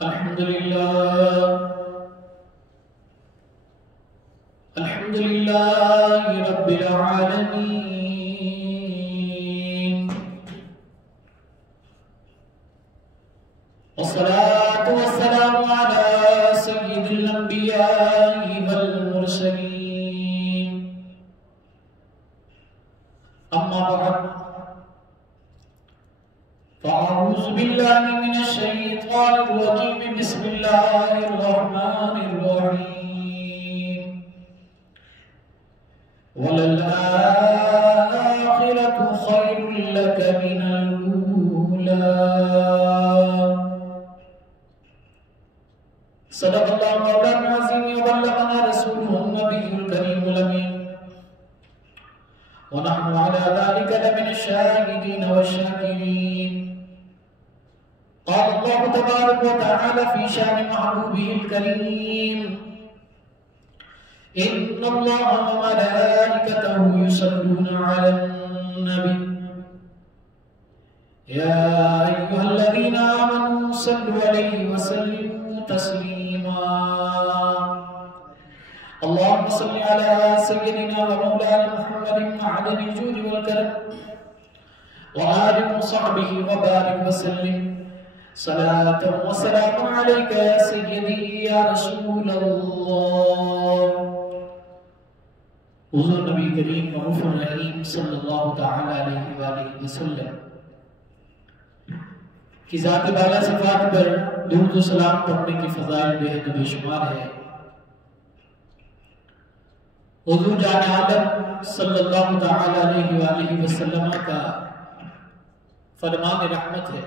الحمد لله رب العالمين، والصلاة والسلام على سيد الأنبياء والمرسلين. أما بعد، فأعوذ بالله من الشيطان الرجيم. بسم الله الرحمن الرحيم. وللآخرة خير لك من الأولى. صدق الله مولانا العظيم وبلغنا رسوله النبي الكريم الأمين، ونحن على ذلك لمن الشاهدين والشاكرين. قال الله تبارك وتعالى في شأن محبوبه الكريم: إن الله وملائكته يصلون على النبي يا أيها الذين آمنوا صلوا عليه وسلموا تسليما. اللهم صل على سيدنا ومولانا محمد معدن الجود والكرم وآله وصحبه وبارك وسلم صلاة وسلام عليك يا سيدي يا رسول الله. حضور نبی کریم رؤوف الرحیم صلی اللہ تعالی علیہ وآلہ وسلم کی ذات بالا صفات پر درود و سلام پڑھنے کی فضائل بے حد و بے شمار ہے. حضور جان عالم صلی اللہ تعالی علیہ وآلہ وسلم کا فرمان رحمت ہے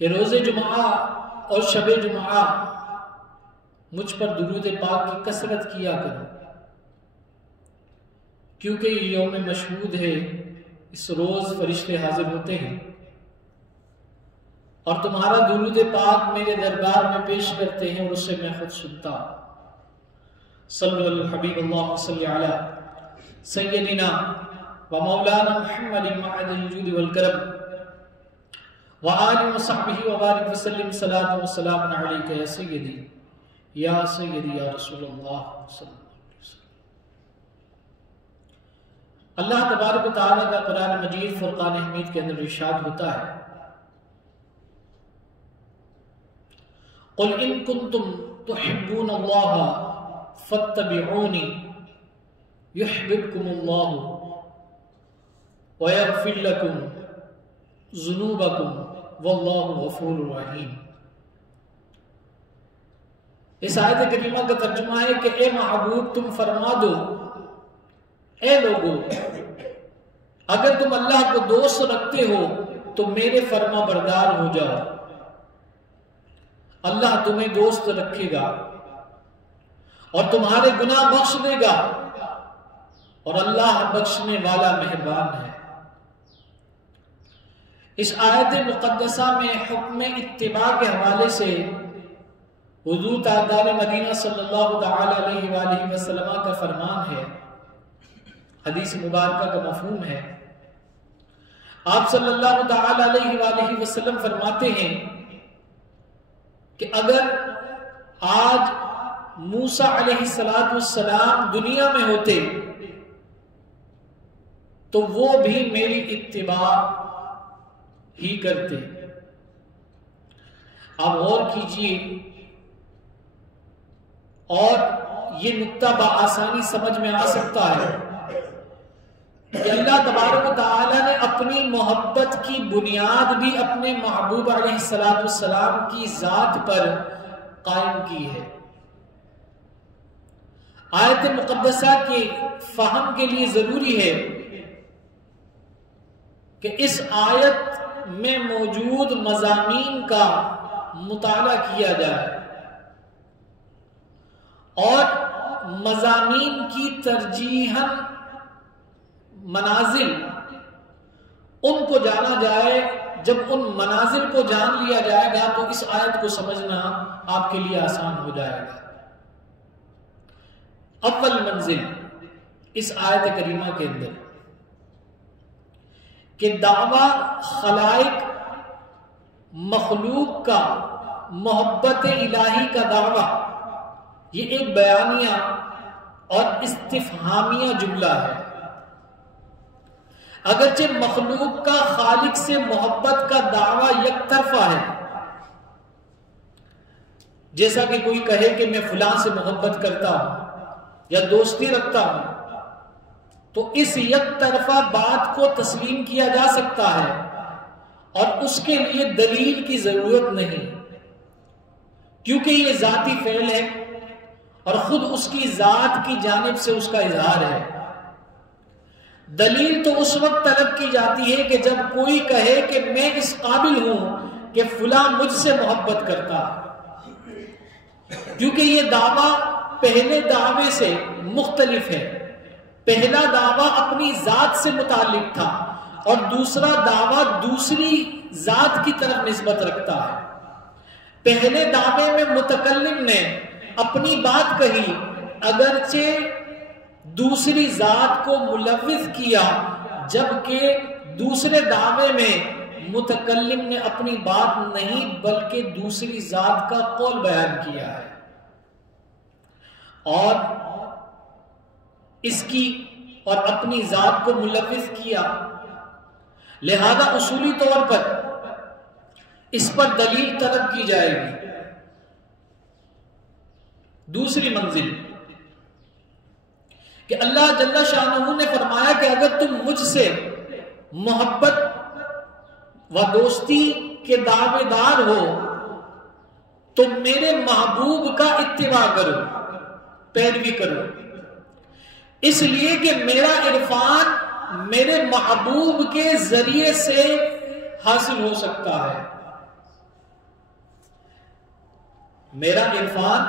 کہ روز جمعہ اور شب جمعہ مجھ پر درود پاک کی کثرت کیا کرو، کیونکہ یہ یوم مشہود ہے. اس روز فرشتے حاضر ہوتے ہیں اور تمہارا درود پاک میرے دربار میں پیش کرتے ہیں اور اسے میں خود سنتا. صلی الحبیب اللہم صلی علی سیدنا و مولانا محمد معدن الجود والکرم وآلہ وصحبہ وبارک وسلم صلاة و سلام علیکہ یا سیدی یا سیدی یا رسول اللہ صلی اللہ علیہ وسلم. اللہ تبارک و تعالیٰ کا قرآن مجید فرقان حمید کے اندر ارشاد ہوتا ہے: قل ان کنتم تحبون اللہ فاتبعونی یحببکم اللہ ویغفر لکم ذنوبکم واللہ غفور رحیم. اس آیت کریمہ کا ترجمہ ہے کہ اے محبوب تم فرما دو، اے لوگو اگر تم اللہ کو دوست رکھتے ہو تو میرے فرما بردار ہو جاؤ، اللہ تمہیں دوست رکھے گا اور تمہارے گناہ بخش دے گا اور اللہ بخشنے والا مہربان ہے. اس آیت مقدسہ میں حکم اتباع کے حوالے سے حضور تاجدار مدینہ صلی اللہ تعالی علیہ وآلہ وسلم کا فرمان ہے، حدیث مبارکہ کا مفہوم ہے. آپ صلی اللہ تعالی علیہ وآلہ وسلم فرماتے ہیں کہ اگر آج موسیٰ علیہ السلام دنیا میں ہوتے تو وہ بھی میری اتباع ہی کرتے. آپ غور کیجئے اور یہ نکتہ بآسانی سمجھ میں آ سکتا ہے کہ اللہ تبارک و تعالیٰ نے اپنی محبت کی بنیاد بھی اپنے محبوب علیہ السلام کی ذات پر قائم کی ہے. آیت مقدسہ کے فہم کے لیے ضروری ہے کہ اس آیت میں موجود مضامین کا مطالعہ کیا جائے اور مضامین کی ترجیحاً منازل ان کو جانا جائے. جب ان منازل کو جان لیا جائے گا تو اس آیت کو سمجھنا آپ کے لیے آسان ہو جائے گا. اول منزل اس آیت کریمہ کے اندر کہ دعویٰ خلائق مخلوق کا محبت الہی کا دعویٰ یہ ایک بیانیہ اور استفہامیہ جملہ ہے. اگرچہ مخلوق کا خالق سے محبت کا دعویٰ یک طرفہ ہے، جیسا کہ کوئی کہے کہ میں فلاں سے محبت کرتا ہوں یا دوستی رکھتا ہوں، تو اس یک طرفہ بات کو تسلیم کیا جا سکتا ہے اور اس کے لیے دلیل کی ضرورت نہیں، کیونکہ یہ ذاتی فعل ہے اور خود اس کی ذات کی جانب سے اس کا اظہار ہے. دلیل تو اس وقت طلب کی جاتی ہے کہ جب کوئی کہے کہ میں اس قابل ہوں کہ فلاں مجھ سے محبت کرتا، کیونکہ یہ دعویٰ پہلے دعوے سے مختلف ہے. پہلا دعویٰ اپنی ذات سے متعلق تھا اور دوسرا دعویٰ دوسری ذات کی طرف نسبت رکھتا ہے. پہلے دعوے میں متکلم نے اپنی بات کہی، اگرچہ دوسری ذات کو ملوث کیا، جبکہ دوسرے دعوے میں متکلم نے اپنی بات نہیں بلکہ دوسری ذات کا قول بیان کیا ہے اور اس کی اور اپنی ذات کو ملوث کیا. لہذا اصولی طور پر اس پر دلیل طلب کی جائے گی. دوسری منزل کہ اللہ جل شانہ نے فرمایا کہ اگر تم مجھ سے محبت و دوستی کے دعوے دار ہو تو میرے محبوب کا اتباع کرو، پیروی کرو، اس لیے کہ میرا عرفان میرے محبوب کے ذریعے سے حاصل ہو سکتا ہے. میرا عرفان،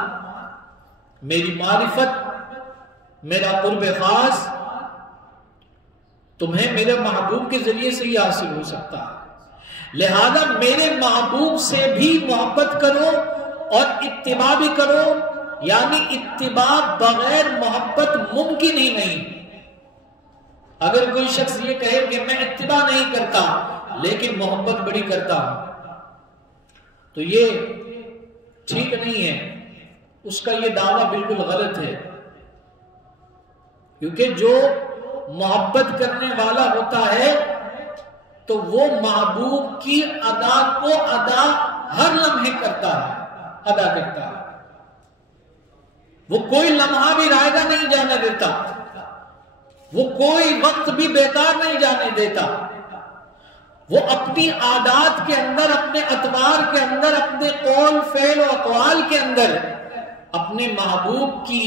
میری معرفت، میرا قرب خاص تمہیں میرے محبوب کے ذریعے سے ہی حاصل ہو سکتا ہے. لہذا میرے محبوب سے بھی محبت کرو اور اتباع بھی کرو، یعنی اتباع بغیر محبت ممکن ہی نہیں. اگر کوئی شخص یہ کہے کہ میں اتباع نہیں کرتا لیکن محبت بڑی کرتا ہوں، تو یہ ٹھیک نہیں ہے، اس کا یہ دعویٰ بالکل غلط ہے. کیونکہ جو محبت کرنے والا ہوتا ہے تو وہ محبوب کی ادا کو ادا ہر لمحے کرتا ہے، ادا کرتا ہے. وہ کوئی لمحہ بھی رائے گا نہیں جانے دیتا، وہ کوئی وقت بھی بیکار نہیں جانے دیتا. وہ اپنی عادات کے اندر، اپنے اطوار کے اندر، اپنے قول، فعل و اقوال کے اندر اپنے محبوب کی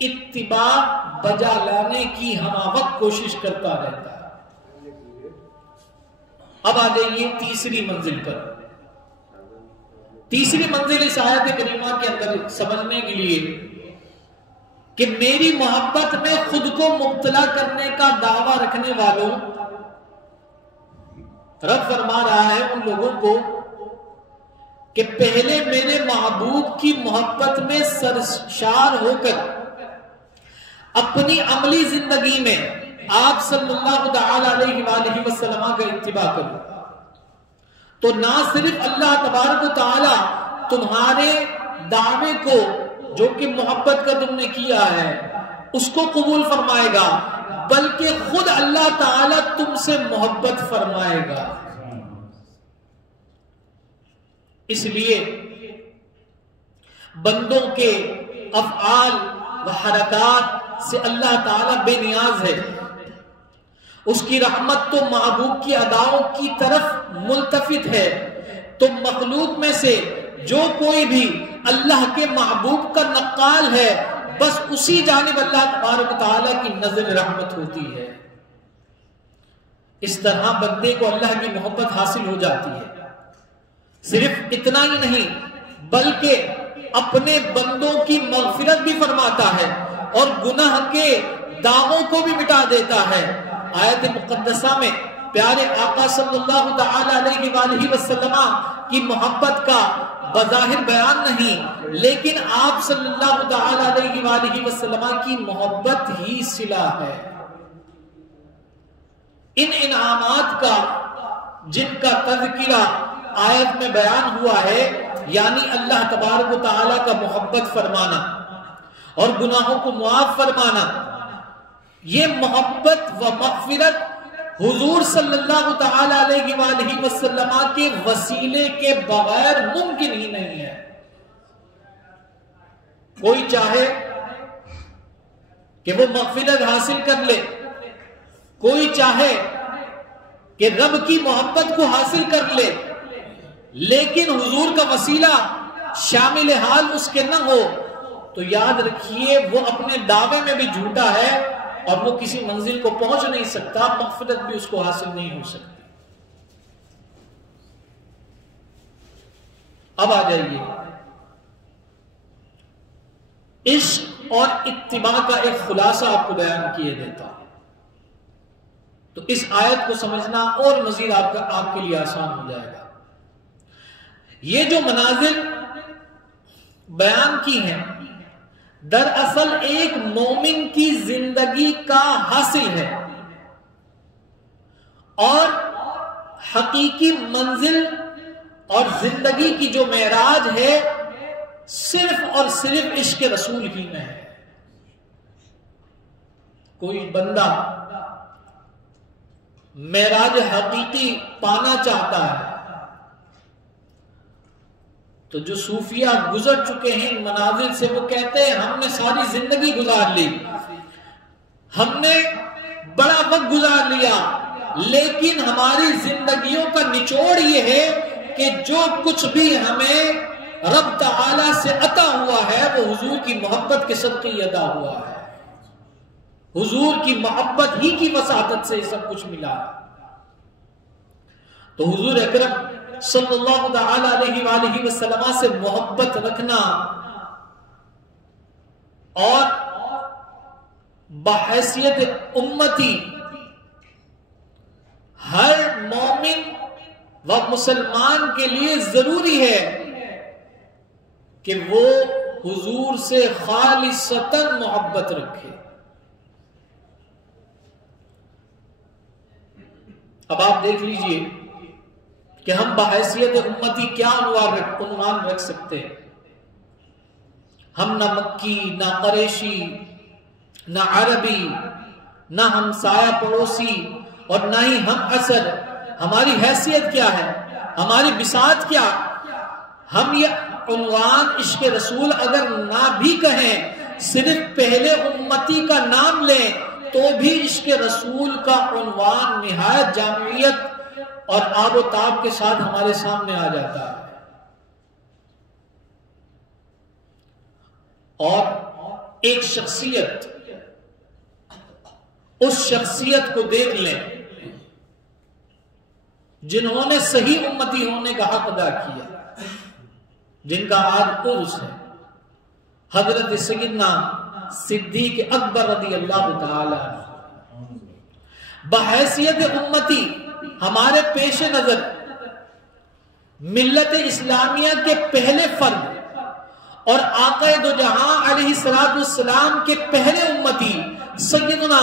اتباع بجا لانے کی ہمہ وقت کوشش کرتا رہتا ہے. اب آ جائیے تیسری منزل پر. تیسری منزل اس آیت کریمہ کے اندر سمجھنے کے لیے کہ میری محبت میں خود کو مبتلا کرنے کا دعویٰ رکھنے والوں، رب فرما رہا ہے ان لوگوں کو کہ پہلے میرے محبوب کی محبت میں سرشار ہو کر اپنی عملی زندگی میں آپ صلی اللہ تعالی علیہ وآلہ وسلم کا اتباع کرو، تو نہ صرف اللہ تبارک و تعالی تمہارے دعوے کو جو کہ محبت کا تم نے کیا ہے اس کو قبول فرمائے گا، بلکہ خود اللہ تعالی تم سے محبت فرمائے گا. اس لیے بندوں کے افعال و حرکات سے اللہ تعالی بے نیاز ہے. اس کی رحمت تو محبوب کی اداؤں کی طرف ملتفت ہے. تو مخلوق میں سے جو کوئی بھی اللہ کے محبوب کا نقال ہے، بس اسی جانب اللہ تبارک و تعالی کی نظر رحمت ہوتی ہے. اس طرح بندے کو اللہ کی محبت حاصل ہو جاتی ہے. صرف اتنا ہی نہیں بلکہ اپنے بندوں کی مغفرت بھی فرماتا ہے اور گناہ کے داغوں کو بھی مٹا دیتا ہے. آیت مقدسہ میں پیارے آقا صلی اللہ تعالی علیہ وآلہ وسلم کی محبت کا بظاہر بیان نہیں، لیکن آپ صلی اللہ تعالی علیہ وآلہ وسلم کی محبت ہی صلہ ہے. ان انعامات کا جن کا تذکرہ آیت میں بیان ہوا ہے، یعنی اللہ تبارک و تعالیٰ کا محبت فرمانا اور گناہوں کو معاف فرمانا، یہ محبت و مغفرت حضور صلی اللہ تعالی علیہ وآلہ وسلم کے وسیلے کے بغیر ممکن ہی نہیں ہے۔ کوئی چاہے کہ وہ مغفرت حاصل کر لے، کوئی چاہے کہ رب کی محبت کو حاصل کر لے، لیکن حضور کا وسیلہ شامل حال اس کے نہ ہو تو یاد رکھیے وہ اپنے دعوے میں بھی جھوٹا ہے اور وہ کسی منزل کو پہنچ نہیں سکتا، مغفرت بھی اس کو حاصل نہیں ہو سکتی۔ اب آ جائیے، عشق اور اتباع کا ایک خلاصہ آپ کو بیان کیے دیتا ہوں تو اس آیت کو سمجھنا اور مزید آپ کے لیے آسان ہو جائے گا۔ یہ جو منازل بیان کی ہیں دراصل ایک مومن کی زندگی کا حاصل ہے، اور حقیقی منزل اور زندگی کی جو معراج ہے صرف اور صرف عشق رسول ہی میں ہے۔ کوئی بندہ معراج حقیقی پانا چاہتا ہے تو جو صوفیہ گزر چکے ہیں ان منازل سے، وہ کہتے ہیں ہم نے ساری زندگی گزار لی، ہم نے بڑا وقت گزار لیا، لیکن ہماری زندگیوں کا نچوڑ یہ ہے کہ جو کچھ بھی ہمیں رب تعالی سے عطا ہوا ہے وہ حضور کی محبت کے صدقے عطا ہوا ہے، حضور کی محبت ہی کی وساطت سے یہ سب کچھ ملا ہے۔ تو حضور اکرم صلی اللہ تعالی علیہ وآلہ وسلم سے محبت رکھنا اور بحیثیت امتی ہر مومن و مسلمان کے لیے ضروری ہے کہ وہ حضور سے خالصتاً محبت رکھے۔ اب آپ دیکھ لیجئے کہ ہم بحیثیت امتی کیا عنوان رکھ سکتے ہیں۔ ہم نہ مکی، نہ قریشی، نہ عربی، نہ ہمسایہ پڑوسی اور نہ ہی ہم عصر۔ ہماری حیثیت کیا ہے، ہماری بساط کیا؟ ہم یہ عنوان عشق رسول اگر نہ بھی کہیں، صرف پہلے امتی کا نام لیں تو بھی عشق رسول کا عنوان نہایت جامعیت اور آب و تاب کے ساتھ ہمارے سامنے آ جاتا ہے۔ اور ایک شخصیت، اس شخصیت کو دیکھ لیں جنہوں نے صحیح امتی ہونے کا حق ادا کیا، جن کا آج عرس ہے، حضرت سیدنا صدیق اکبر رضی اللہ تعالی عنہ۔ بحیثیت امتی ہمارے پیش نظر ملت اسلامیہ کے پہلے فرد اور آقا دو جہاں علیہ السلام کے پہلے امتی سیدنا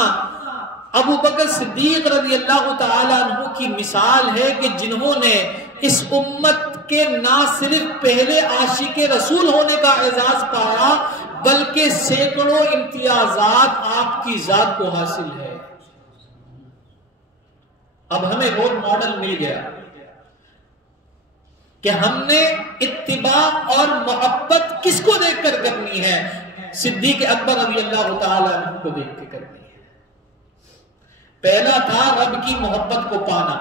ابو بکر صدیق رضی اللہ تعالی عنہ کی مثال ہے کہ جنہوں نے اس امت کے نہ صرف پہلے عاشق رسول ہونے کا اعزاز پایا بلکہ سینکڑوں امتیازات آپ کی ذات کو حاصل ہے۔ اب ہمیں رول ماڈل مل گیا کہ ہم نے اتباع اور محبت کس کو دیکھ کر کرنی ہے؟ صدیق اکبر رضی اللہ تعالی عنہ کو دیکھ کے کرنی ہے۔ پہلا تھا رب کی محبت کو پانا۔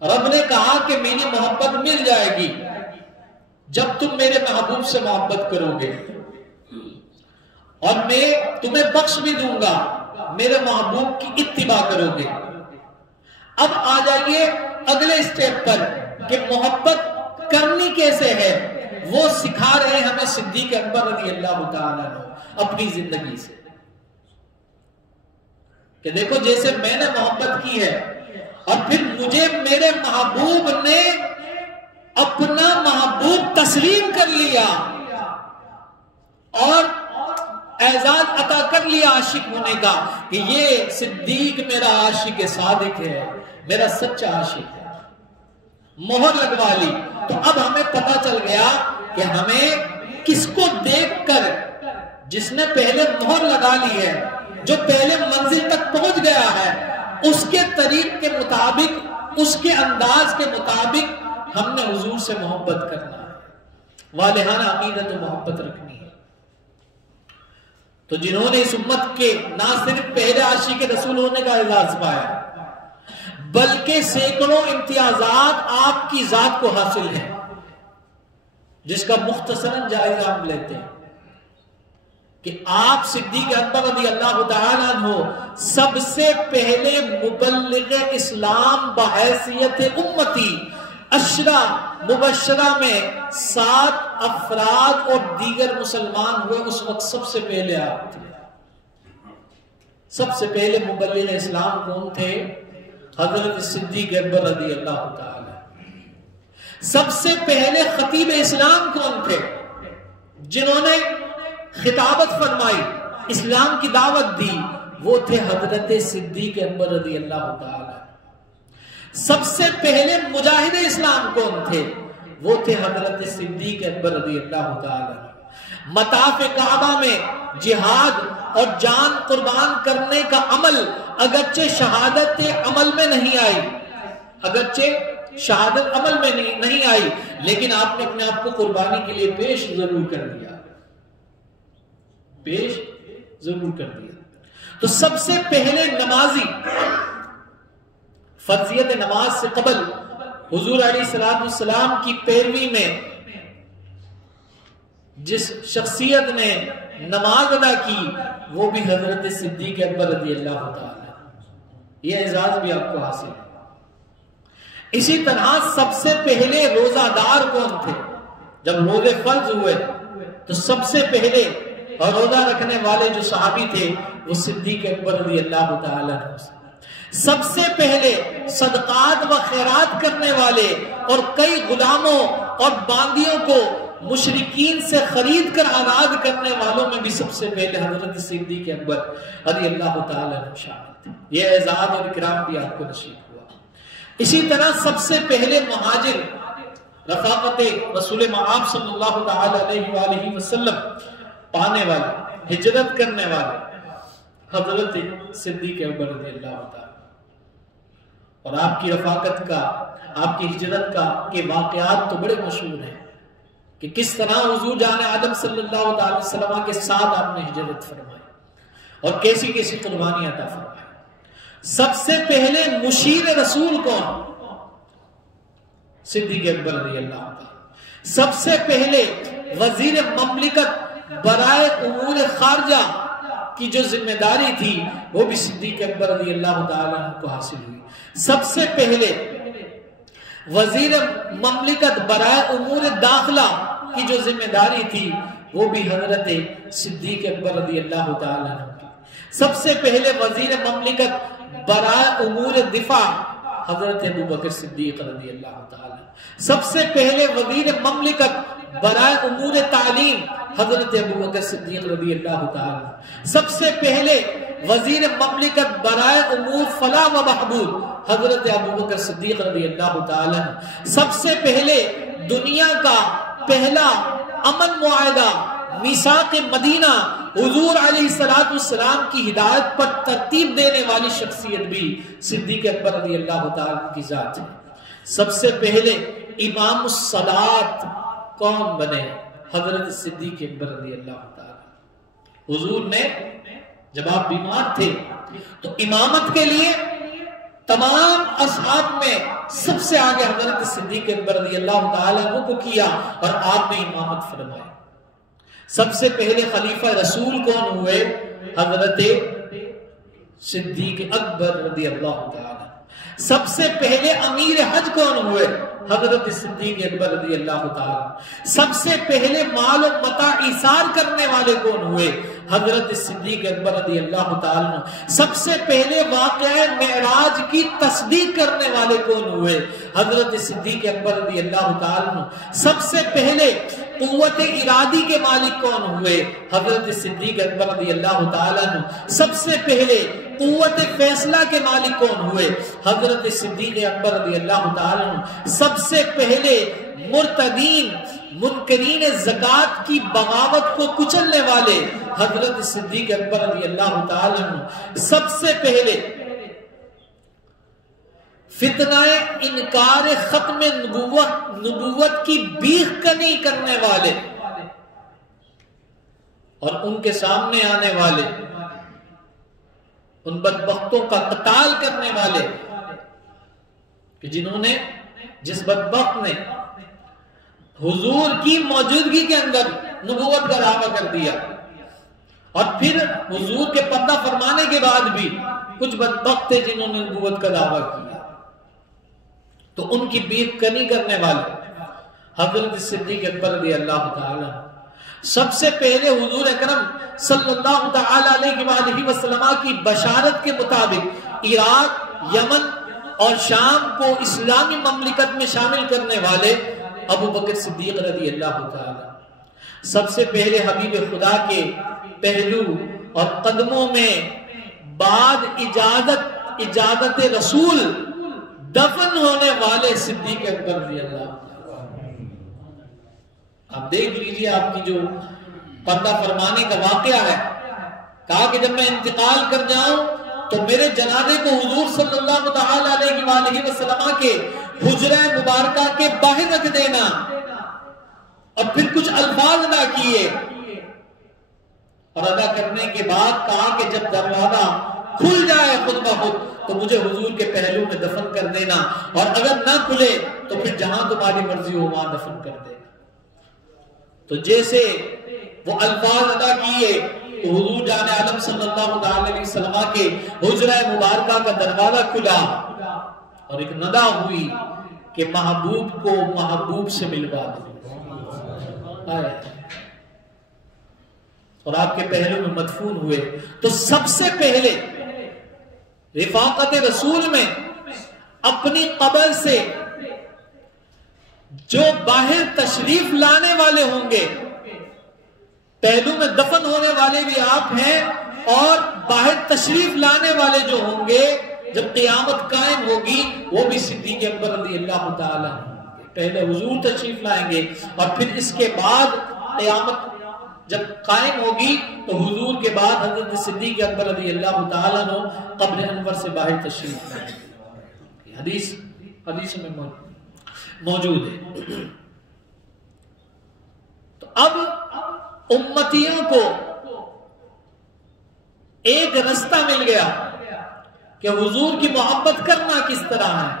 رب نے کہا کہ میری محبت مل جائے گی جب تم میرے محبوب سے محبت کرو گے، اور میں تمہیں بخش بھی دوں گا میرے محبوب کی اتباع کرو گے۔ اب آ جائیے اگلے اسٹیپ پر کہ محبت کرنی کیسے ہے، وہ سکھا رہے ہمیں صدیق اکبر رضی اللہ تعالیٰ عنہ اپنی زندگی سے، کہ دیکھو جیسے میں نے محبت کی ہے اور پھر مجھے میرے محبوب نے اپنا محبوب تسلیم کر لیا اور اعزاز عطا کر لیا عاشق ہونے کا کہ یہ صدیق میرا عاشق صادق ہے، میرا سچا عاشق ہے۔ مہر لگوا لی. تو اب ہمیں پتا چل گیا کہ ہمیں کس کو دیکھ کر، جس نے پہلے مہر لگا لی ہے، جو پہلے منزل تک پہنچ گیا ہے، اس کے طریق کے مطابق، اس کے انداز کے مطابق ہم نے حضور سے محبت کرنا ہے، والہانہ عقیدت و محبت رکھنی ہے. تو جنہوں نے اس امت کے نہ صرف پہلے عاشق رسول ہونے کا اعزاز پایا، بلکہ سینکڑوں امتیازات آپ کی ذات کو حاصل ہیں، جس کا مختصراً جائزہ ہم لیتے ہیں کہ آپ صدیق اکبر رضی اللہ تعالیٰ عنہ سب سے پہلے مبلغ اسلام بحیثیت امتی، عشرہ مبشرہ میں 7 افراد اور دیگر مسلمان ہوئے، اس وقت سب سے پہلے آپ تھے. سب سے پہلے مبلغ اسلام کون تھے؟ حضرت صدیق اکبر رضی اللہ تعالی. سب سے پہلے خطیب اسلام کون تھے جنہوں نے خطابت فرمائی، اسلام کی دعوت دی؟ وہ تھے حضرت صدیق اکبر رضی اللہ تعالی. سب سے پہلے مجاہد اسلام کون تھے؟ وہ تھے حضرت صدیق اکبر رضی اللہ تعالی. مطاف کعبہ میں جہاد اور جان قربان کرنے کا عمل اگرچہ شہادت عمل میں نہیں آئی، اگرچہ شہادت عمل میں نہیں آئی، لیکن آپ نے اپنے آپ کو قربانی کے لیے پیش ضرور کر دیا، پیش ضرور کر دیا. تو سب سے پہلے نمازی، فرضیت نماز سے قبل حضور علیہ السلام کی پیروی میں جس شخصیت نے نماز ادا کی وہ بھی حضرت صدیق اکبر رضی اللہ تعالی. یہ اعزاز بھی آپ کو حاصل ہے. اسی طرح سب سے پہلے روزہ دار کون تھے؟ جب روزے فرض ہوئے تو سب سے پہلے روزہ رکھنے والے جو صحابی تھے وہ صدیق اکبر رضی اللہ تعالی. سب سے پہلے صدقات و خیرات کرنے والے اور کئی غلاموں اور باندیوں کو مشرکین سے خرید کر آزاد کرنے والوں میں بھی سب سے پہلے حضرت صدیق اکبر رضی اللہ تعالی عنہ شامل تھے. یہ اعزاز اور اکرام بھی آپ کو نصیب ہوا. اسی طرح سب سے پہلے مہاجر، رفاقت رسول مآب صلی اللہ تعالی علیہ وآلہ وسلم پانے والے، ہجرت کرنے والے حضرت صدیق اکبر رضی اللہ تعالی. اور آپ کی رفاقت کا، آپ کی ہجرت کا کے واقعات تو بڑے مشہور ہیں کہ کس طرح حضور جان عالم صلی اللہ علیہ وسلم کے ساتھ آپ نے ہجرت فرمائی اور کیسی کیسی قربانی عطا فرمائی. سب سے پہلے مشیر رسول کون؟ صدیق اکبر رضی اللہ عنہ. سب سے پہلے وزیر مملکت برائے امور خارجہ کی جو ذمہ داری تھی وہ بھی صدیق اکبر رضی اللہ تعالیٰ عنہ کو حاصل ہوئی. سب سے پہلے وزیر مملکت برائے امور داخلہ کی جو ذمہ داری تھی وہ بھی حضرت صدیق اکبر رضی اللہ تعالیٰ عنہ کی. سب سے پہلے وزیر مملکت برائے امور دفاع حضرت ابوبکر صدیق رضی اللہ تعالیٰ. سب سے پہلے وزیر مملکت برائے امور تعلیم حضرت ابوبکر صدیق رضی اللہ تعالیٰ. سب سے پہلے وزیر مملکت برائے امور فلاح و بہبود حضرت ابوبکر صدیق رضی اللہ تعالیٰ. سب سے پہلے دنیا کا پہلا امن معاہدہ میثاق مدینہ حضور علیہ السلام کی ہدایت پر ترتیب دینے والی شخصیت بھی صدیق اکبر رضی اللہ تعالیٰ کی ذات ہے. سب سے پہلے امام الصلاۃ کون بنے؟ حضرت صدیق اکبر رضی اللہ تعالیٰ. حضور نے جب آپ بیمار تھے تو امامت کے لیے تمام اصحاب میں سب سے آگے حضرت صدیق اکبر رضی اللہ تعالیٰ کو کیا اور آپ نے امامت فرمائی. سب سے پہلے خلیفہ رسول کون ہوئے؟ حضرت صدیق اکبر رضی اللہ تعالیٰ. سب سے پہلے امیر حج کون ہوئے؟ حضرت صدیق اکبر رضی اللہ تعالیٰ. سب سے پہلے مال و متاع ایثار کرنے والے کون ہوئے؟ حضرت صدیق اکبر رضی اللہ تعالیٰ. سب سے پہلے واقعہ معراج کی تصدیق کرنے والے کون ہوئے؟ حضرت صدیق اکبر رضی اللہ تعالیٰ. سب سے پہلے قوت ارادی کے مالک کون ہوئے؟ حضرت صدیق اکبر رضی اللہ تعالیٰ. سب سے پہلے قوت فیصلہ کے مالک کون ہوئے؟ حضرت صدیق اکبر رضی اللہ تعالیٰ عنہ۔ سب سے پہلے مرتدین منکرین زکوٰۃ کی بغاوت کو کچلنے والے حضرت صدیق اکبر رضی اللہ تعالیٰ عنہ، سب سے پہلے فتنہ انکار ختم نبوت کی بیخ کنی کرنے والے اور ان کے سامنے آنے والے، ان بدبختوں کا قتال کرنے والے کہ جنہوں نے، جس بدبخت نے حضور کی موجودگی کے اندر نبوت کا دعویٰ کر دیا اور پھر حضور کے پردہ فرمانے کے بعد بھی کچھ بدبخت تھے جنہوں نے نبوت کا دعویٰ کیا، تو ان کی بیخ کنی کرنے والے حضرت صدیق اکبر رضی اللہ تعالی۔ سب سے پہلے حضور اکرم صلی اللہ تعالی علیہ وآلہ وسلم کی بشارت کے مطابق عراق، یمن اور شام کو اسلامی مملکت میں شامل کرنے والے ابو بکر صدیق رضی اللہ تعالی، سب سے پہلے حبیب خدا کے پہلو اور قدموں میں بعد اجازت رسول دفن ہونے والے صدیق اکبر رضی اللہ تعالی۔ آپ دیکھ لیجئے آپ کی جو پردہ فرمانے کا واقعہ ہے، کہا کہ جب میں انتقال کر جاؤں تو میرے جنازے کو حضور صلی اللہ تعالی علیہ وآلہ وسلم کے حجرہ مبارکہ کے باہر رکھ دینا، اور پھر کچھ الفاظ ادا کیے اور ادا کرنے کے بعد کہا کہ جب دروازہ کھل جائے خود بخود تو مجھے حضور کے پہلو میں دفن کر دینا، اور اگر نہ کھلے تو پھر جہاں تمہاری مرضی ہو وہاں دفن کر دینا۔ تو جیسے وہ الفاظ ادا کیے تو حضور جان عالم صلی اللہ علیہ وسلم کے حجرہ مبارکہ کا دروازہ کھلا اور ایک ندا ہوئی کہ محبوب کو محبوب سے ملوا دو، اور آپ کے پہلو میں مدفون ہوئے۔ تو سب سے پہلے رفاقت رسول میں اپنی قبر سے جو باہر تشریف لانے والے ہوں گے، پہلو میں دفن ہونے والے بھی آپ ہیں، اور باہر تشریف لانے والے جو ہوں گے جب قیامت قائم ہوگی وہ بھی صدیق اکبر رضی اللہ تعالی ہوں گے۔ پہلے حضور تشریف لائیں گے اور پھر اس کے بعد قیامت جب قائم ہوگی تو حضور کے بعد حضرت صدیق اکبر رضی اللہ تعالیٰ عنہ قبر انور سے باہر تشریف لائیں گے۔ حدیث میں موجود ہے۔ تو اب امتیوں کو ایک رستہ مل گیا کہ حضور کی محبت کرنا کس طرح ہے،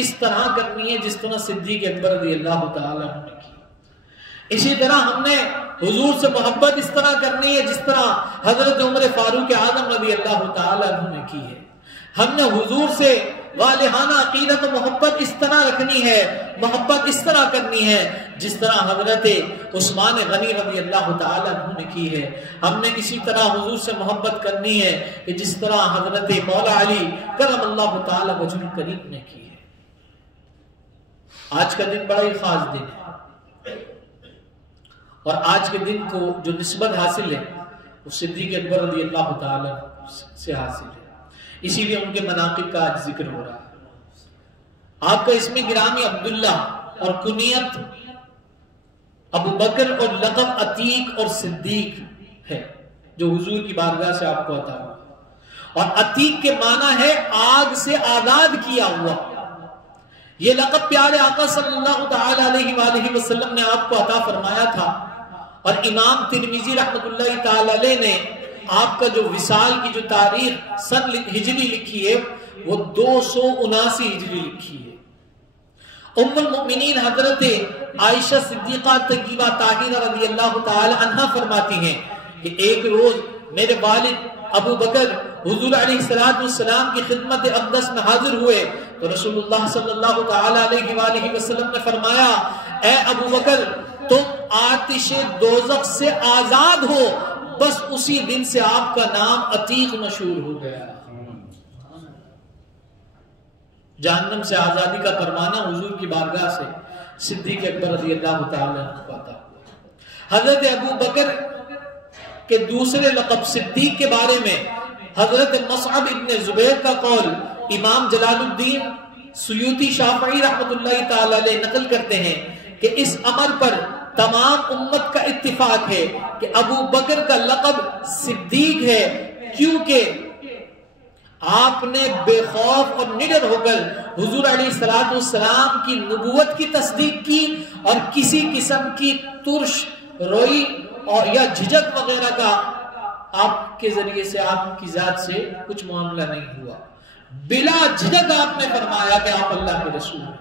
اس طرح کرنی ہے جس طرح صدیق اکبر رضی اللہ تعالیٰ عنہ نے کی۔ اسی طرح ہم نے حضور سے محبت اس طرح کرنی ہے جس طرح حضرت عمر فاروق اعظم رضی اللہ تعالیٰ عنہ نے کی ہے۔ ہم نے حضور سے والہانہ عقیدت و محبت اس طرح رکھنی ہے، محبت اس طرح کرنی ہے جس طرح حضرت عثمان غنی رضی اللہ تعالیٰ عنہ نے کی ہے۔ ہم نے اسی طرح حضور سے محبت کرنی ہے کہ جس طرح حضرت مولا علی کرم اللہ تعالیٰ وجہ الکریم نے کی ہے۔ آج کا دن بڑا ہی خاص دن ہے، اور آج کے دن کو جو نسبت حاصل ہے وہ صدیق اکبر رضی اللہ تعالیٰ سے حاصل ہے، اسی لیے ان کے مناقب کا آج ذکر ہو رہا ہے۔ آپ کا اسم گرامی عبداللہ اور کنیت ابو بکر اور لقب عتیق اور صدیق ہے جو حضور کی بارگاہ سے آپ کو عطا ہوا، اور عتیق کے معنی ہے آگ سے آزاد کیا ہوا۔ یہ لقب پیارے آقا صلی اللہ تعالی علیہ وآلہ وسلم نے آپ کو عطا فرمایا تھا، اور امام ترمذی رحمۃ اللہ تعالی علیہ نے آپ کا جو وصال کی جو تاریخ سن ہجری لکھی ہے وہ 279 ہجری لکھی ہے۔ ام المؤمنین حضرت عائشہ صدیقہ طیبہ طاہرہ رضی اللہ تعالی عنہا فرماتی ہیں کہ ایک روز میرے والد ابو بکر حضور علیہ السلام کی خدمت اقدس میں حاضر ہوئے تو رسول اللہ صلی اللہ تعالی علیہ وآلہ وسلم نے فرمایا، اے ابو بکر تم آتش دوزخ سے آزاد ہو۔ بس اسی دن سے آپ کا نام عتیق مشہور ہو گیا۔ جہنم سے آزادی کا فرمانا حضور کی بارگاہ سے صدیق اکبر رضی اللہ تعالی عنہ کو عطا ہوا۔ حضرت ابو بکر کے دوسرے لقب صدیق کے بارے میں حضرت مصعب ابن زبیر کا قول امام جلال الدین سیوطی شافعی رحمۃ اللہ تعالی علیہ نقل کرتے ہیں کہ اس امر پر تمام امت کا اتفاق ہے کہ ابو بکر کا لقب صدیق ہے، کیونکہ آپ نے بے خوف اور نڈر ہو کر حضور علیہ الصلوۃ والسلام کی نبوت کی تصدیق کی، اور کسی قسم کی ترش روئی اور یا جھجک وغیرہ کا آپ کے ذریعے سے آپ کی ذات سے کچھ معاملہ نہیں ہوا۔ بلا جھجک آپ نے فرمایا کہ آپ اللہ کے رسول ہیں،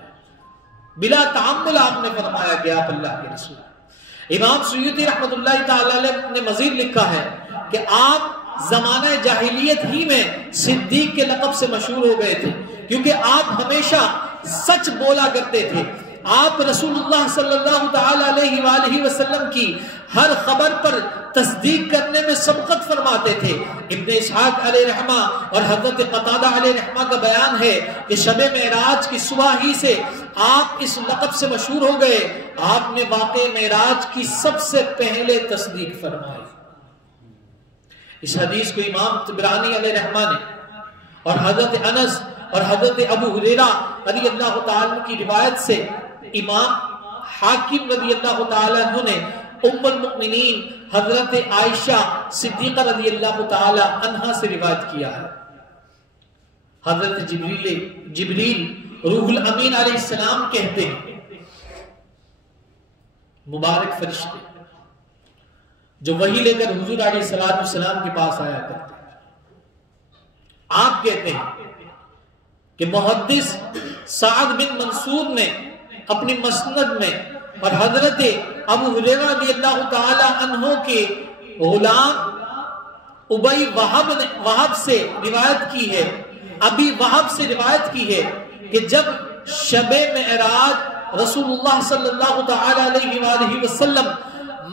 بلا تعمل آپ نے فرمایا کہ آپ اللہ کے رسول ہیں۔ امام سیوطی رحمۃ اللہ تعالی علیہ نے مزید لکھا ہے کہ آپ زمانہ جاہلیت ہی میں صدیق کے لقب سے مشہور ہو گئے تھے، کیونکہ آپ ہمیشہ سچ بولا کرتے تھے۔ آپ رسول اللہ صلی اللہ تعالی علیہ وآلہ وسلم کی ہر خبر پر تصدیق کرنے میں سبقت فرماتے تھے۔ ابن اسحاق علیہ رحمہ اور حضرت قتادہ علیہ رحمہ کا بیان ہے کہ شب معراج کی صبح ہی سے آپ اس لقب سے مشہور ہو گئے۔ آپ نے واقع معراج کی سب سے پہلے تصدیق فرمائی۔ اس حدیث کو امام طبرانی علیہ رحمہ نے اور حضرت انس اور حضرت ابو ہریرہ رضی اللہ تعالیٰ کی روایت سے امام حاکم رضی اللہ تعالیٰ عنہ نے ام المؤمنین حضرت عائشہ صدیقہ رضی اللہ تعالیٰ عنہ سے روایت کیا ہے۔ حضرت جبریل روح الامین علیہ السلام کہتے ہیں، مبارک فرشتے جو وحی لے کر حضور علیہ السلام کے پاس آیا کرتے ہیں، آپ کہتے ہیں کہ محدث سعد بن منصور نے اپنی مسند میں اور حضرت ابو ہریرہ رضی اللہ تعالی عنہ کے غلام ابی وہب سے روایت کی ہے، ابی وہب سے روایت کی ہے کہ جب شب معراج رسول اللہ صلی اللہ تعالی علیہ وآلہ وسلم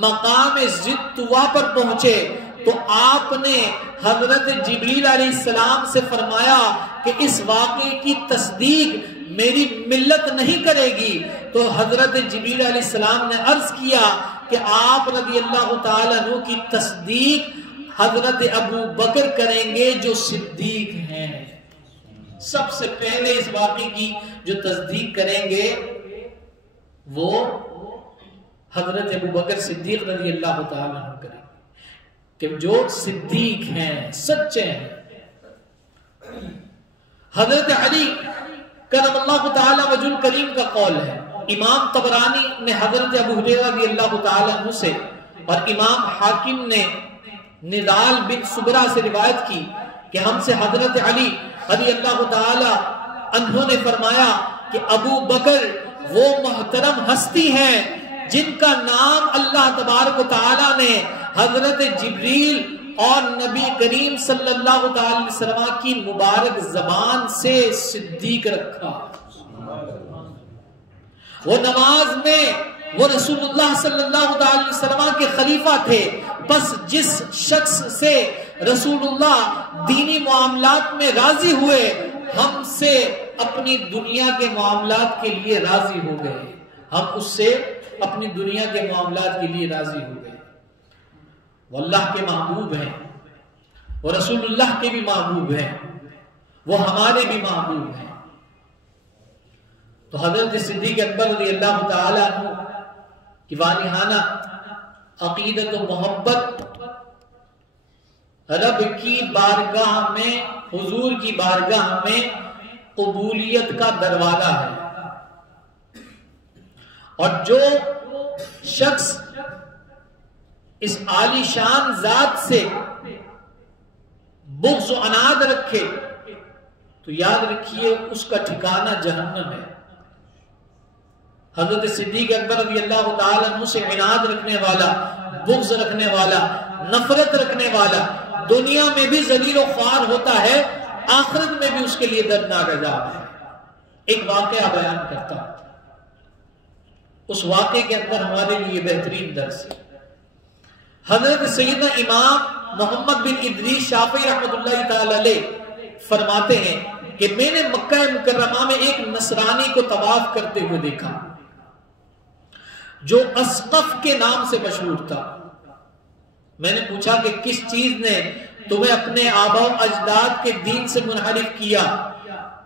مقام ذی طویٰ پر پہنچے تو آپ نے حضرت جبریل علیہ السلام سے فرمایا کہ اس واقعے کی تصدیق میری ملت نہیں کرے گی، تو حضرت جبریل علیہ السلام نے عرض کیا کہ آپ رضی اللہ تعالیٰ عنہ کی تصدیق حضرت ابو بکر کریں گے جو صدیق ہیں۔ سب سے پہلے اس واقعے کی جو تصدیق کریں گے وہ حضرت ابو بکر صدیق رضی اللہ تعالیٰ عنہ کریں گے، کہ جو صدیق ہیں، سچے ہیں۔ حضرت علی کرم اللہ تعالیٰ وجہ کریم کا قول ہے۔ امام طبرانی نے حضرت ابو ہریرہ رضی اللہ تعالیٰ عنہ سے اور امام حاکم نے نضال بن سبرہ سے روایت کی کہ ہم سے حضرت علی رضی اللہ تعالیٰ عنہ نے فرمایا کہ ابو بکر وہ محترم ہستی ہیں جن کا نام اللہ تبارک و تعالیٰ نے حضرت جبریل اور نبی کریم صلی اللہ علیہ وسلم کی مبارک زبان سے صدیق رکھا۔ وہ نماز میں وہ رسول اللہ صلی اللہ علیہ وسلم کے خلیفہ تھے، بس جس شخص سے رسول اللہ دینی معاملات میں راضی ہوئے ہم سے اپنی دنیا کے معاملات کے لیے راضی ہو گئے، ہم اس سے اپنی دنیا کے معاملات کے لیے راضی ہو گئے۔ وہ اللہ کے محبوب ہیں، وہ رسول اللہ کے بھی محبوب ہیں، وہ ہمارے بھی محبوب ہیں۔ تو حضرت صدیق اکبر رضی اللہ تعالی عنہ کی والہانہ عقیدت و محبت رب کی بارگاہ میں، حضور کی بارگاہ میں قبولیت کا دروازہ ہے، اور جو شخص اس عالی شان ذات سے بغض و عناد رکھے تو یاد رکھیے اس کا ٹھکانہ جہنم ہے۔ حضرت صدیق اکبر رضی اللہ تعالیٰ عنہ سے عناد رکھنے والا، بغض رکھنے والا، نفرت رکھنے والا دنیا میں بھی ذلیل و خوار ہوتا ہے، آخرت میں بھی اس کے لیے دردناک عذاب ہے۔ ایک واقعہ بیان کرتا ہوں، اس واقعے کے اندر ہمارے لیے بہترین درس ہے۔ حضرت سیدنا امام محمد بن ادریس شافعی رحمۃ اللہ تعالی علیہ فرماتے ہیں کہ میں نے مکہ مکرمہ میں ایک نصرانی کو طواف کرتے ہوئے دیکھا جو اسقف کے نام سے مشہور تھا۔ میں نے پوچھا کہ کس چیز نے تمہیں اپنے آبا و اجداد کے دین سے منحرف کیا؟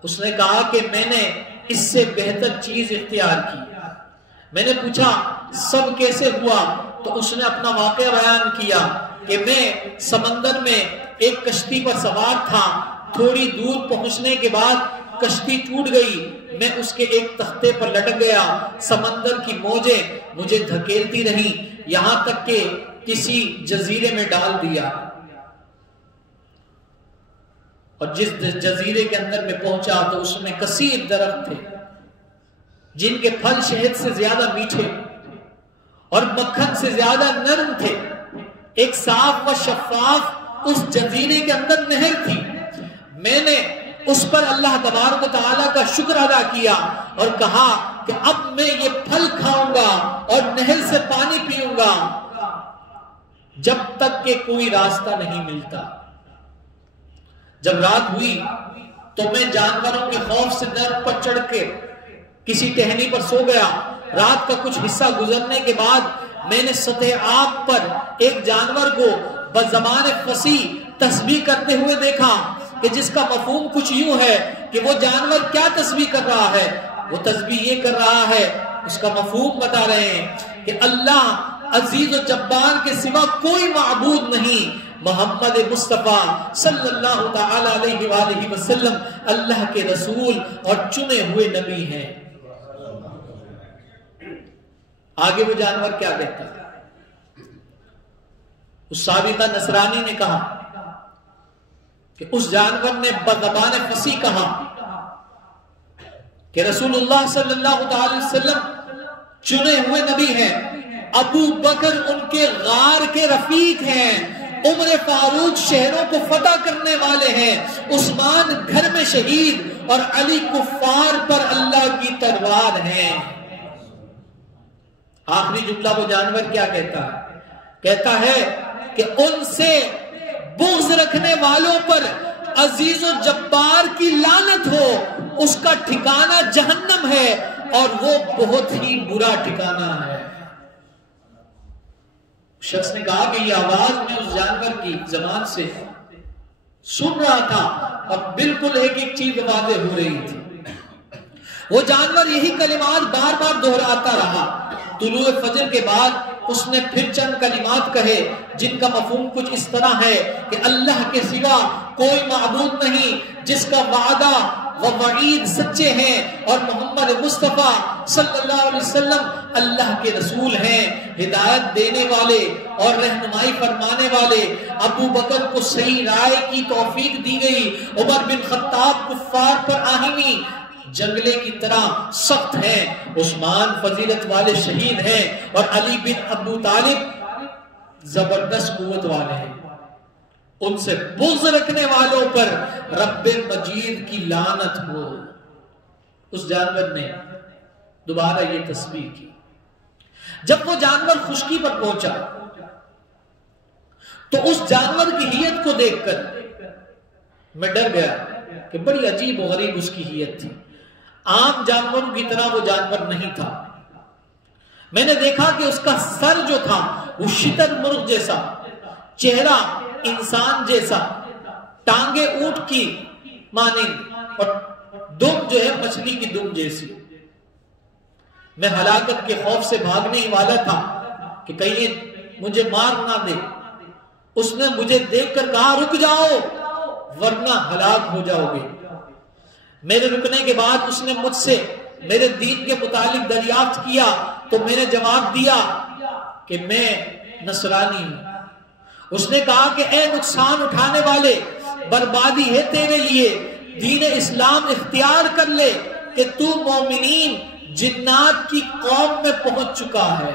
اس نے کہا کہ میں نے اس سے بہتر چیز اختیار کی۔ میں نے پوچھا سب کیسے ہوا؟ تو اس نے اپنا واقعہ بیان کیا کہ میں سمندر میں ایک کشتی پر سوار تھا، تھوڑی دور پہنچنے کے بعد کشتی ٹوٹ گئی، میں اس کے ایک تختے پر لٹک گیا، سمندر کی موجیں مجھے دھکیلتی رہی یہاں تک کہ کسی جزیرے میں ڈال دیا، اور جس جزیرے کے اندر میں پہنچا تو اس میں کثیر درخت تھے جن کے پھل شہد سے زیادہ میٹھے اور مکھن سے زیادہ نرم تھے۔ ایک صاف و شفاف اس جزیرے کے اندر نہر تھی، میں نے اس پر اللہ تبارک و تعالیٰ کا شکر ادا کیا اور کہا کہ اب میں یہ پھل کھاؤں گا اور نہر سے پانی پیوں گا جب تک کہ کوئی راستہ نہیں ملتا۔ جب رات ہوئی تو میں جانوروں کے خوف سے درخت پر چڑھ کے کسی ٹہنی پر سو گیا۔ رات کا کچھ حصہ گزرنے کے بعد میں نے سطح آب پر ایک جانور کو بزبان فصیح تسبیح کرتے ہوئے دیکھا کہ جس کا مفہوم کچھ یوں ہے کہ وہ جانور کیا تسبیح کر رہا ہے؟ وہ تسبیح یہ کر رہا ہے، اس کا مفہوم بتا رہے ہیں کہ اللہ عزیز و جبار کے سوا کوئی معبود نہیں، محمد مصطفیٰ صلی اللہ تعالی علیہ وآلہ وسلم اللہ کے رسول اور چنے ہوئے نبی ہیں۔ آگے وہ جانور کیا کہتا ہے؟ اس سابقہ نصرانی نے کہا کہ اس جانور نے بزبان فصیح کہا کہ رسول اللہ صلی اللہ تعالی وسلم چنے ہوئے نبی ہیں، ابو بکر ان کے غار کے رفیق ہیں، عمر فاروق شہروں کو فتح کرنے والے ہیں، عثمان گھر میں شہید اور علی کفار پر اللہ کی تلوار ہیں۔ آخری جملہ وہ جانور کیا کہتا ہے؟ کہتا ہے کہ ان سے بغض رکھنے والوں پر عزیز و جبار کی لعنت ہو، اس کا ٹھکانہ جہنم ہے اور وہ بہت ہی برا ٹھکانہ ہے۔ شخص نے کہا کہ یہ آواز میں اس جانور کی زبان سے سن رہا تھا اور بالکل ایک ایک چیز واضح ہو رہی تھی۔ وہ جانور یہی کلمات بار بار دہراتا رہا۔ طلوع فجر کے بعد اس نے پھر چند کلمات کہے جن کا مفہوم کچھ اس طرح ہے کہ اللہ کے سوا کوئی معبود نہیں، جس کا وعدہ و وعید سچے ہیں، اور محمد مصطفیٰ صلی اللہ علیہ وسلم اللہ کے رسول ہیں، ہدایت دینے والے اور رہنمائی فرمانے والے۔ ابو بکر کو صحیح رائے کی توفیق دی گئی، عمر بن خطاب کفار پر آہنی جنگلے کی طرح سخت ہیں، عثمان فضیلت والے شہید ہیں، اور علی بن ابو طالب زبردست قوت والے ہیں۔ ان سے بغض رکھنے والوں پر رب مجید کی لعنت ہو۔ اس جانور نے دوبارہ یہ تسبیح کی۔ جب وہ جانور خشکی پر پہنچا تو اس جانور کی ہیئت کو دیکھ کر میں ڈر گیا کہ بڑی عجیب و غریب اس کی ہیئت تھی۔ عام جانوروں کی طرح وہ جانور نہیں تھا۔ میں نے دیکھا کہ اس کا سر جو تھا وہ شتر مرغ جیسا، چہرہ انسان جیسا، ٹانگیں اونٹ کی مانند، اور دم جو ہے مچھلی کی دم جیسی۔ میں ہلاکت کے خوف سے بھاگنے ہی والا تھا کہ کہیں مجھے مار نہ دے۔ اس نے مجھے دیکھ کر کہا رک جاؤ ورنہ ہلاک ہو جاؤ گے۔ میرے رکنے کے بعد اس نے مجھ سے میرے دین کے متعلق دریافت کیا تو میں نے جواب دیا کہ میں نصرانی ہوں۔ اس نے کہا کہ اے نقصان اٹھانے والے، بربادی ہے تیرے لیے، دین اسلام اختیار کر لے کہ تو مومنین جنات کی قوم میں پہنچ چکا ہے۔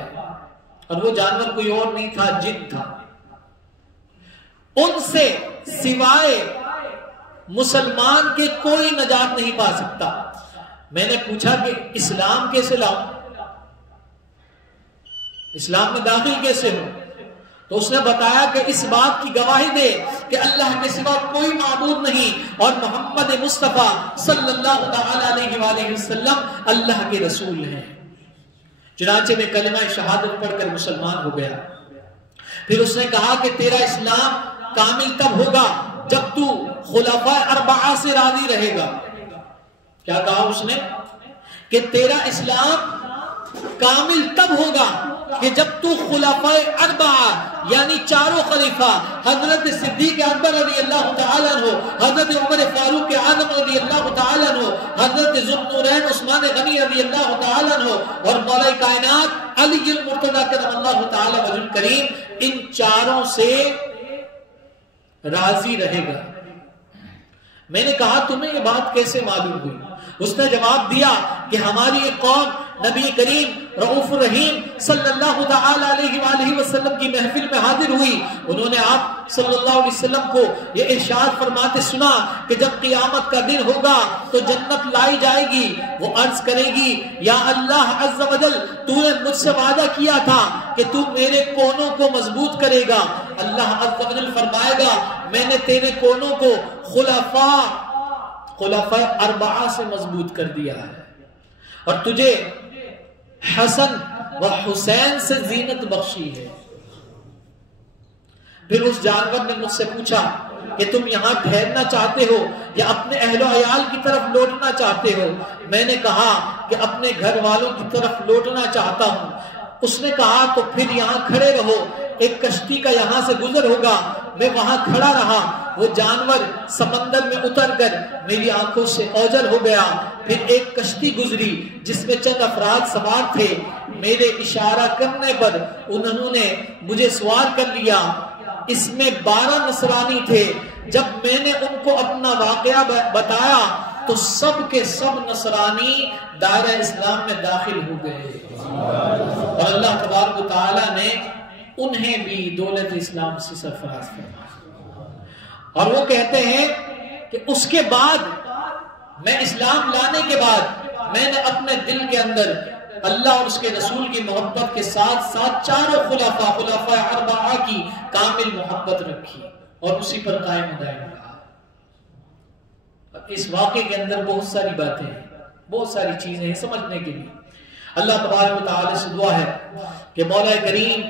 اور وہ جانور کوئی اور نہیں تھا، جن تھا۔ ان سے سوائے مسلمان کے کوئی نجات نہیں پا سکتا۔ میں نے پوچھا کہ اسلام کیسے لاؤں، اسلام میں داخل کیسے ہو؟ تو اس نے بتایا کہ اس بات کی گواہی دے کہ اللہ کے سوا کوئی معبود نہیں اور محمد مصطفیٰ صلی اللہ علیہ وآلہ وسلم اللہ کے رسول ہیں۔ چنانچہ میں کلمہ شہادت پڑھ کر مسلمان ہو گیا۔ پھر اس نے کہا کہ تیرا اسلام کامل تب ہوگا جب تو خلفاء اربعہ سے راضی رہے گا. کیا کہا اس نے کہ تیرا اسلام کامل تب ہوگا کہ جب تو خلفاء اربعہ یعنی چاروں خلیفہ حضرت صدیق اکبر رضی اللہ تعالیٰ عنہ، حضرت عمر فاروق اعظم رضی اللہ تعالیٰ عنہ، حضرت ذو النورین عثمان غنی رضی اللہ تعالیٰ عنہ اور مولا کائنات علی المرتضی کرم اللہ تعالیٰ وجہ الکریم، ان چاروں سے راضی رہے گا. میں نے کہا تمہیں یہ بات کیسے معلوم ہوئی؟ اس نے جواب دیا کہ ہماری ایک قوم نبی کریم رؤوف الرحیم صلی اللہ تعالی علیہ وآلہ وسلم کی محفل میں حاضر ہوئی. انہوں نے آپ صلی اللہ علیہ وسلم کو یہ ارشاد فرماتے سنا کہ جب قیامت کا دن ہوگا تو جنت لائی جائے گی. وہ عرض کرے گی یا اللہ عز و جل تو نے مجھ سے وعدہ کیا تھا کہ تو میرے کونوں کو مضبوط کرے گا. اللہ عز و جل فرمائے گا میں نے تیرے کونوں کو خلفاء اربعہ سے مضبوط کر دیا ہے اور تجھے حسن و حسین سے زینت بخشی ہے. پھر اس جانور نے مجھ سے پوچھا کہ تم یہاں ٹھہرنا چاہتے ہو یا اپنے اہل و عیال کی طرف لوٹنا چاہتے ہو؟ میں نے کہا کہ اپنے گھر والوں کی طرف لوٹنا چاہتا ہوں. اس نے کہا تو پھر یہاں کھڑے رہو، ایک کشتی کا یہاں سے گزر ہوگا. میں وہاں کھڑا رہا، وہ جانور سمندر میں اتر کر میری آنکھوں سے اوجھل ہو گیا. پھر ایک کشتی گزری جس میں چند افراد سوار تھے. میرے اشارہ کرنے پر انہوں نے مجھے سوار کر لیا. اس میں 12 نصرانی تھے. جب میں نے ان کو اپنا واقعہ بتایا تو سب کے سب نصرانی دائرہ اسلام میں داخل ہو گئے اور اللہ تبارک و تعالی نے انہیں بھی دولت اسلام سے سرفراز فرمایا. اور وہ کہتے ہیں کہ اس کے بعد میں اسلام لانے کے بعد میں نے اپنے دل کے اندر اللہ اور اس کے رسول کی محبت کے ساتھ ساتھ چاروں خلفاء اربعہ کی کامل محبت رکھی اور اسی پر قائم دائم رہا. اس واقعے کے اندر بہت ساری باتیں ہیں، بہت ساری چیزیں ہیں سمجھنے کے لیے. اللہ تبارک و تعالی سے دعا ہے کہ مولا کریم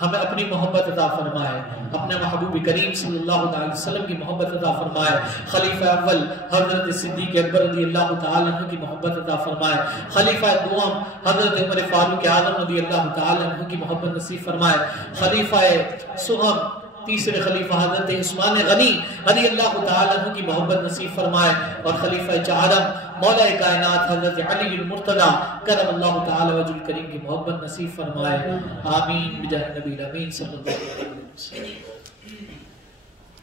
ہمیں اپنی محبت عطا فرمائے، اپنے محبوب کریم صلی اللہ علیہ وسلم کی محبت عطا فرمائے، خلیفہ اول حضرت صدیق اکبر رضی اللہ تعالی عنہ کی محبت عطا فرمائے، خلیفہ دوم حضرت عمر فاروق اعظم رضی اللہ تعالی عنہ کی محبت نصیب فرمائے، خلیفہ سوم تیسرے خلیفہ حضرت عثمان غنی رضی اللہ تعالی عنہ کی محبت نصیب فرمائے، اور خلیفہ چہارم مولا کائنات حضرت علی المرتضی کرم اللہ تعالی وجہ الکریم کی محبت نصیب فرمائے. آمین بجاہ نبی الامین صلی اللہ علیہ وسلم.